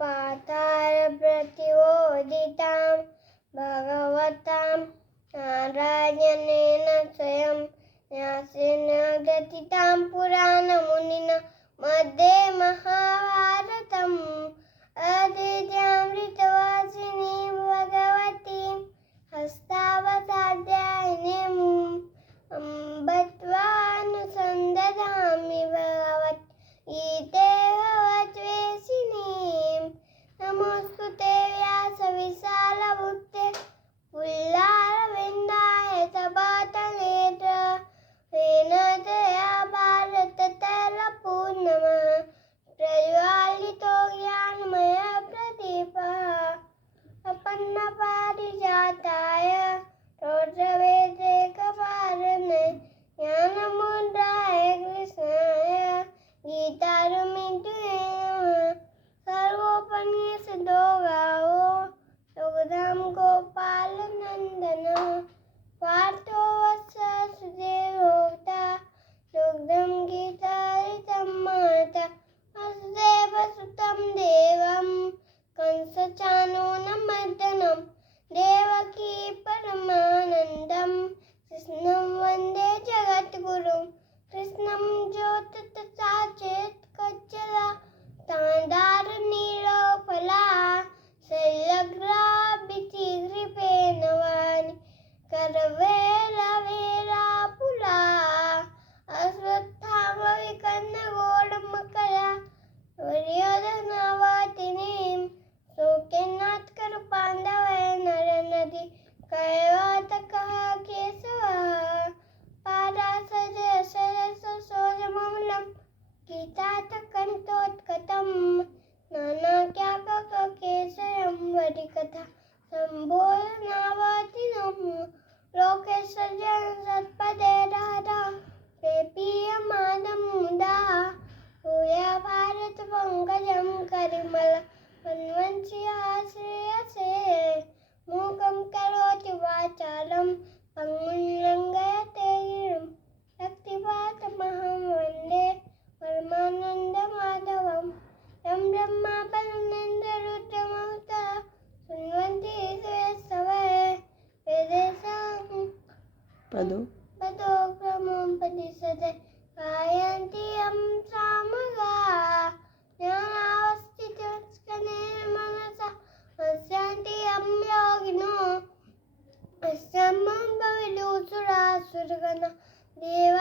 पातार प्रतिबोधितां भगवतां नारायणेन स्वयं व्यासेन ग्रथितां पुराणमुनिना मध्ये महाभारतम् अद्वैतामृतवासिनीं भगवतीं हस्तावताध्यायिनीम् बत्वानुसन्दधामि भगवद्गीते भगवद्वेषिणीं नमोऽस्तुते व्यासविशालबुद्धे पुल्लारविन्दाय तपतनेत्र येन त्वया भारततैलपूर्णमः प्रज्वालितो ज्ञानमयप्रदीपः प्रपन्नपारिजाताय तोत्रवेत्रैकपाणये ज्ञानमुद्राय कृष्णाय गीतारूपिणे नमः। सर्वोपनिषदो गावो योगदां गोपालनन्दनः पार्थो वत्स सुधीर्भोक्ता दुग्धं गीतामृतं माता वसुदेवसुतं देवं कंसचानूरमर्दनं देवकी परमानन्दं कृष्णं वन्दे जगद्गुरुं कृष्णं ज्योतिषाचेत् कच्चला तादारनीलोफला शैलग्राभितिग्रीवेण वाणि करवेलवेलापुला अश्वत्थामविकर्णगोळमकरा दुर्योधनावतीर्णीं शोकेनात्करपाण्डवै नरनदी कैवातकः केशवः पाराशर्यशरसोजममलं गीतातकण्ठोत्कटं नानाज्ञापककेशयं वरिकथा सम्बोधनावतीर्णं लोकेशजन सत्पदे राधा पेपीयमानं मुदा भूया भारतपङ्कजं करिमल वन्वंशीयाश्रयसे मूकं करोति वाचालं पङ्गुं लङ्घयते गिरिं शक्तिपातमहं वन्दे परमानन्दमाधवं यं ब्रह्मा वरुणेन्द्ररुद्रमरुतः शृण्वन्ति सूरसवः वेदेषां पदोक्रमोपनिषदे गायन्ति यं सामगाः ज्ञानावस्थितस्कनेन मनसा पश्यन्ति यं योगिनो अस्यामं भविदुसुरासुरगणा देव